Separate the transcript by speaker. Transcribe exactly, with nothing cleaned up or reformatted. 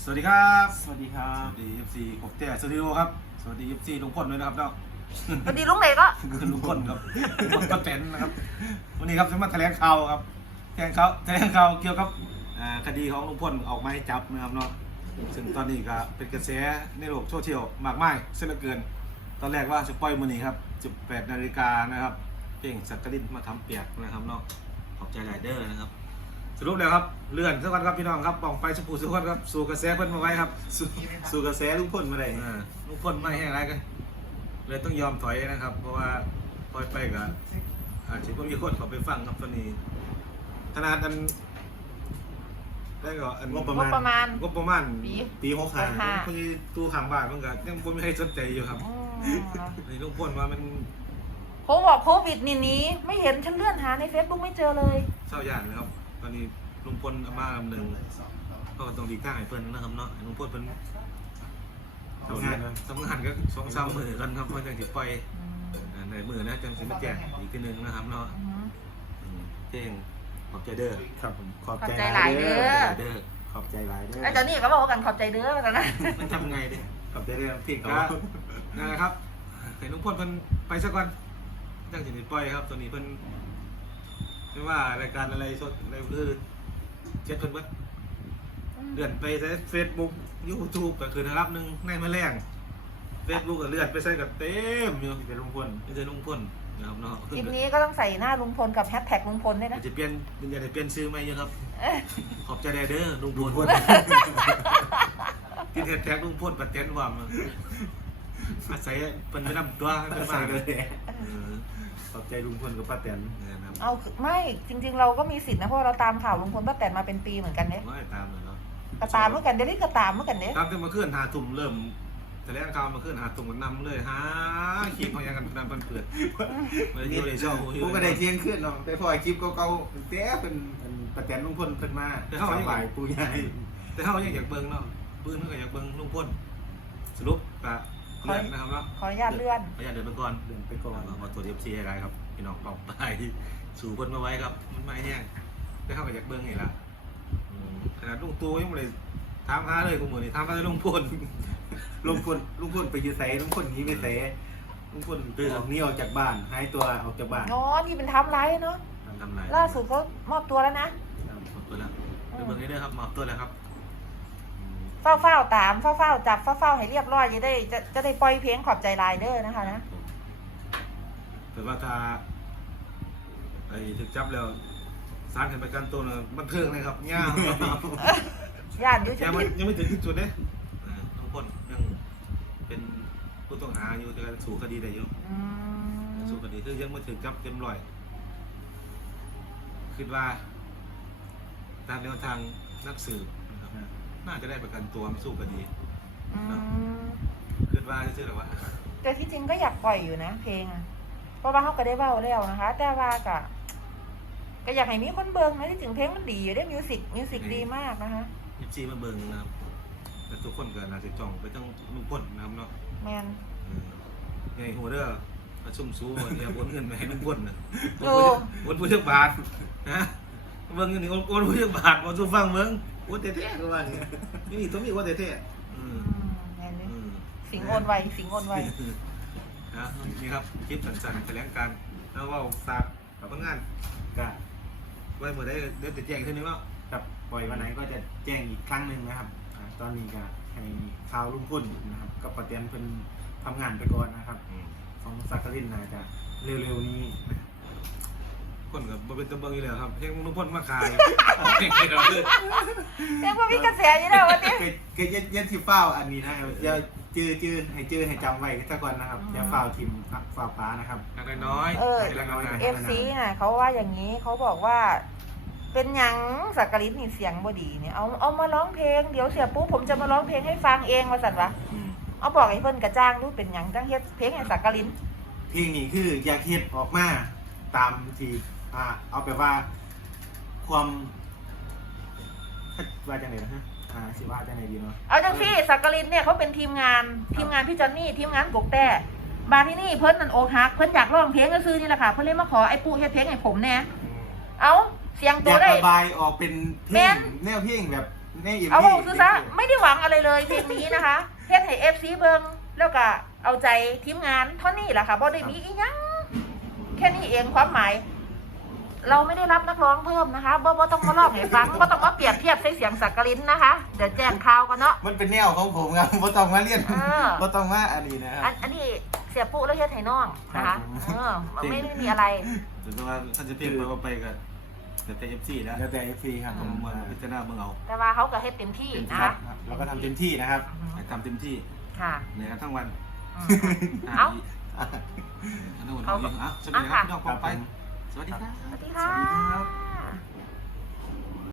Speaker 1: วัสดีครับ
Speaker 2: สวัสดีครับ
Speaker 1: สวัสดี เอฟ ซี กบแต่สตูดิโอครับสวัสดี เอฟ ซี ลุงพลด้วยนะครับเนาะ
Speaker 3: สวัสดีลุงไหนก็
Speaker 1: คือลุงพลครับลุงพลป้าแตนนะครับวันนี้ครับจะมาแถลงข่าวครับแถลงข่าวแถลงข่าวเกี่ยวกับอ่าคดีของลุงพลออกหมายจับนะครับเนาะซึ่งตอนนี้ก็เป็นกระแสในโลกโซเชียลมากมายเสียเหลือเกินตอนแรกว่าจะปล่อยมื้อนี้ครับสิบแปดนาฬิกานะครับเพลงสักกะลินมาทำเปียกนะครับเนาะขอบใจไรเดอร์นะครับสรุปแล้วครับเลื่อนสักวันครับพี่น้องครับปองไปสุภูสุขวันครับสู่กระแสเพิ่นมาไว้ครับสู่สู่กระแสลุงพลมาได้อ่าลุงพลไม่ให้อะไรกันเลยต้องยอมถอยนะครับ เพราะว่าปล่อยไปก็อาจจะมีคนเขาไปฟังครับตอนนี้ขนาดอันได้ก็อัน
Speaker 2: งบประ
Speaker 3: ง
Speaker 2: มาณ
Speaker 3: บประมาณ
Speaker 1: งบประมาณ
Speaker 3: ปี
Speaker 2: ปีหกห้า
Speaker 3: ค่ะ
Speaker 1: พอดีตู้ข้างบ้านมันก็ยังบ่มีใครสนใจอยู่ครับ
Speaker 3: อืม
Speaker 1: นี่ลุงพลว่ามัน
Speaker 3: เขาบอกโควิดนี่หนี้ไม่เห็นฉันเลื่อนหาใน Facebook ไม่เจอเลย
Speaker 1: เศร้าอย่างนะครับตอนนี้ลุงพลเอามาลำหนึ่งก็ต้องดีก้างให้เพิ่นนะครับเนาะให้ลุงพลเพิ่น
Speaker 2: ทำงานกัน
Speaker 1: ทำงานก็สองสามมือกันครับเพื่อจังสิปล่อยอ่าในมือนะจังสิมาแจกอีกทีหนึงนะครับเนาะ
Speaker 3: อืม
Speaker 1: อืมเพลงขอบใจเด้อ
Speaker 2: ครับผมขอบ
Speaker 3: ขอบ
Speaker 2: ใจ
Speaker 3: ใจหลายเด้
Speaker 1: ข
Speaker 3: อ
Speaker 1: อบใจเด้อ
Speaker 2: ขอบใจหลายเด้อ
Speaker 3: ไอ้เจ้านี่ก็บอกว่ากันขอบใจเด้อกันนะ
Speaker 1: มันทำไงเด้
Speaker 2: ขอบใจเด้อเพลง
Speaker 1: ก็
Speaker 2: เขา
Speaker 1: นั่นแหละครับให้ลุงพลเพิ่นไปซะก่อนจังสิได้ปล่อยครับตอนนี้เพิ่นไม่ว่ารายการอะไรสดอะไรคือเจ็ดเพิ่นเบิดเลื่อนไปใช้ Facebook YouTube ก็คือระดับหนึงในแมลง Facebook ก็เลื่อนไปใส่กับเต็มอยู่
Speaker 2: เป็นลุงพล
Speaker 1: ไม่ใช่ลุงพลนะครับเนาะ
Speaker 3: คลิปนี้ก็ต้องใส่หน้าลุงพลกับแฮชแท็กลุงพลด้วย
Speaker 1: อา
Speaker 3: นะ
Speaker 1: จจะเปลี่ยนอยากจะเปลี่ยนซื้อไหมเยอะครับ ขอบใจเด้อลุงพลกินแท็กลุงพลปัดเต็นวามอาศัยเป็นไปนำตัวเป็น
Speaker 2: ใส่
Speaker 1: มา
Speaker 2: เล
Speaker 1: เลย
Speaker 2: ยขอบใจลุงพลกับป้าแตน
Speaker 1: นะครับ
Speaker 3: เอาคือไม่จริง ๆ เราก็มีสิทธิ์นะเพราะเราตามข่าวลุงพลป้าแตนมาเป็นปีเหมือนกันเนี่ย
Speaker 1: ไม่ตามเลยเนาะ
Speaker 3: ก็ตามเมื่อกันเดี๋ยวนี้ก็ตามเมื่อกันเนี่ย
Speaker 1: ตามแต่มาเคลื่อนหาตุ่มเริ่มแต่แรกข่าวมาเคลื่อนหาตุ่มกันนำเลยฮะคลิปของยังกันนำมันเปิดมาอยู่ในช่อง
Speaker 2: ผมก็ได้เที่ยงขึ้นเนาะไปพอคลิปเก่าๆแต่เป็นป้าแตนลุงพลเพิ่นมาสบายปูใหญ่
Speaker 1: แต่เขายังอยากเบิ้งเนาะปืนเขาก็อยากเบิ้งลุงพลสรุปกับเลื่อนนะครับเนาะ
Speaker 3: ขออนุญาตเลื่อน
Speaker 1: ขออนุญาตเดินไปก่อน
Speaker 2: เดินไปก่อน
Speaker 1: มาตรวจเอฟซีอะไรครับพี่น้องเป่าไปสู่คนมาไว้ครับมันไม่แห้งได้เข้าไปจากเบื้องนี่ละอืมขนาดลุงตัวยังไม่เลยถามหาเลยกูเหมือนนี่ถามหาเลยลุงพล
Speaker 2: ลุงพลลุงพลไปอยู่ไสลุงพลหนี้ไปไสลุงพลออกหนี้ออกจากบ้านหายตัวออกจากบ้าน
Speaker 3: อ๋อนี่เป็นทำไรเนาะ
Speaker 1: ทำทำไร
Speaker 3: ล่าสุดเขามอบตัวแล้วนะ
Speaker 1: มอบตัวแล้วไปเบื้องนี้ด้วยครับมอบตัวแล้วครับอืม
Speaker 3: เฝ้าเฝ้าตามเฝ้าเฝ้าจับเฝ้าเฝ้าให้เรียบร้อยจะได้จะจะได้ปล่อยเพลงขอบใจลายเด้อนะคะนะ
Speaker 1: แต่ว่าถ้าไอ้ถึกจับแล้วสารเห็นประกันตัวน่ะบันเทิงเลยครับย่าง
Speaker 3: ญาติอยุช
Speaker 1: ยังไม่
Speaker 3: นิด
Speaker 1: ยังไม่ถึงที่จุดเลยลุงพลยังเป็นผู้ต้องหาอยู่จะสู้คดีได้อยู่
Speaker 3: อืม
Speaker 1: สู้คดีคือยังไม่ถึงจับเต็มร้อยคิดว่าตามแนวทางนักสืบนะครับน่าจะได้ประกันตัวไม่สู้คดี
Speaker 3: อืม
Speaker 1: คิดว่าจะชื่อหรือว่า
Speaker 3: แต่ที่จริงก็อยากปล่อยอยู่นะ เพลงอะเพราะว่าเขาก็ได้เบ้าแล้วนะคะ แต่ว่าก็ก็อยากให้มีคนเบิ่งนะที่จริงเพลงมันดีอยู่ได้มิวสิกมิวสิกดีมากนะคะ
Speaker 1: ยิปซีมาเบิ่งนะครับแต่ทุกคนก็น่าจะจ้องไปทั้งลุงพลนะครับเนาะ
Speaker 3: แมน
Speaker 1: ไงหัวเด้อประชุมสู้เนี่ยโอนเงินมาให้ลุงพลนะ
Speaker 3: โอ้
Speaker 1: โอนผู้เชี่ยวบาทนะเบิ่งนี่โอนโอนผู้เชี่ยวบาทมาสู้ฟังเบิ่งโอนแท้ๆก็ว่านี่นี่นี่ต้องมีโอนแท้ๆอืม
Speaker 3: อืมแมนนี่
Speaker 1: อืม
Speaker 3: สิงโอนไวสิงโอนไว
Speaker 1: นะนี่ครับคลิปสั้นๆแถลงการณ์แล้วว่าฝากกับพนักงาน
Speaker 2: ก็
Speaker 1: ไว้เมื่อได้เดี๋ยวจะแจ้งขึ้นนี้ว่า
Speaker 2: กับปล่อยวันไหนก็จะแจ้งอีกครั้งหนึ่งนะครับอ่าตอนนี้ก็ให้ข่าวลุงพลนะครับกับป้าแตนเพิ่นทำงานไปก่อนนะครับ ของสักกลินน่าจะเร็วๆนี้นะ
Speaker 1: คนกับบ่เป็นตะเบิงอยู่แล้วครับเพียงลุงพลมาขายเพียงเราเลย
Speaker 3: เรียกว่ามีกระแสอยู่แล้ววันนี้
Speaker 2: ก็ก็เย็นเย็นที่เฝ้าอันนี้นะอย่าจื้อจื้อให้จื้อให้จำไว้ซะก่อนนะครับอย่าเฝ้าทิมเฝ้าป้านะครับ
Speaker 1: อย่างน้อย
Speaker 3: เออ
Speaker 1: ๆอย่างน้อย
Speaker 3: เอฟซีน่ะเขาว่าอย่างนี้เขาบอกว่า เป็นหยังสักกะลินนี่เสียงบ่ดีเนี่ยเอาเอามาร้องเพลงเดี๋ยวเสียปุ๊บผมจะมาร้องเพลงให้ฟังเองว่าสั่นวะเอาบอกให้เพิ่นกระจ้างดูเป็นหยังจังเฮ็ดเพลงให้สักกะลิน
Speaker 2: เพลงนี้คืออยากเฮ็ดออกมาตามที่อ่าเอาไปว่าความว่าจังไดนะฮะอ่าสิว่าจังไดดีเนาะ
Speaker 3: เอาจังซี่สักกะลินเนี่ยเขาเป็นทีมงานทีมงานพี่จอนนี่ทีมงานกกแต่บานที่นี่เพิ่นนั่นอกหักเพิ่นอยากร้องเพลงก็ซื้อนี่แหละค่ะเพิ่นเลยมาขอไอ้ปู่เฮ็ดเพลงให้ผมแน่เอาเสียง
Speaker 2: อ
Speaker 3: ตัวย
Speaker 2: าก
Speaker 3: ได้
Speaker 2: ระบายออกเป็นเพล
Speaker 3: แม่
Speaker 2: ง
Speaker 3: น
Speaker 2: แนวเพลงแบบแน่อิ่ม
Speaker 3: เอา
Speaker 2: ที่
Speaker 3: ซื้อซะไม่ได้หวังอะไรเลยเพลงนี้นะคะเฮ็ดให้ เอฟ ซี เบิ่งแล้วก็เอาใจทีมงานเท่านี้แหละค่ะบ่ได้มีอีหยังแค่นี้เองความหมาย เราไม่ได้รับนักร้องเพิ่มนะคะบ่บ่ต้องมาร้องให้ฟังบ่ต้องมาเปรียบเทียบใส่เสียงสักกลินนะคะเดี๋ยวแจ้งข่าวกันเนาะ
Speaker 2: มันเป็นแนวของผมครับบ่ต้องมาเรียน
Speaker 3: เออ
Speaker 2: บ่ต้องมาอันนี้นะค
Speaker 3: อั
Speaker 2: รั
Speaker 3: น
Speaker 2: บ
Speaker 3: อันนี้เสียปุ๊แล้วเฮ็ดให้น้องนะคะเออไม่ได้มีอะไร
Speaker 1: แต่ว่าท่านจะเพียงไปว่าไปกันแต่แต่เอฟซีนะ
Speaker 2: แล้วแต่ เอฟ ซี ครับ
Speaker 1: ผ
Speaker 2: ผม ม
Speaker 1: มาพิจารณาเมืองเอา
Speaker 3: แต่ว่าเขาก็เฮ็ดเต็มที่นะ
Speaker 2: ครั
Speaker 3: คะ
Speaker 2: บเราก็ทำเต็มที่นะครับ
Speaker 1: ให้ทำเต็มที่
Speaker 3: ค่ะ
Speaker 1: ในกันทั้งวัน
Speaker 3: อืมเอ้า
Speaker 1: ทั้งวันเอาอีกอ่ะสวัสดีครับพี่น้องปองไป สวัสดีครับ
Speaker 3: สวัสดีค่ะ
Speaker 2: สวัสดีครับ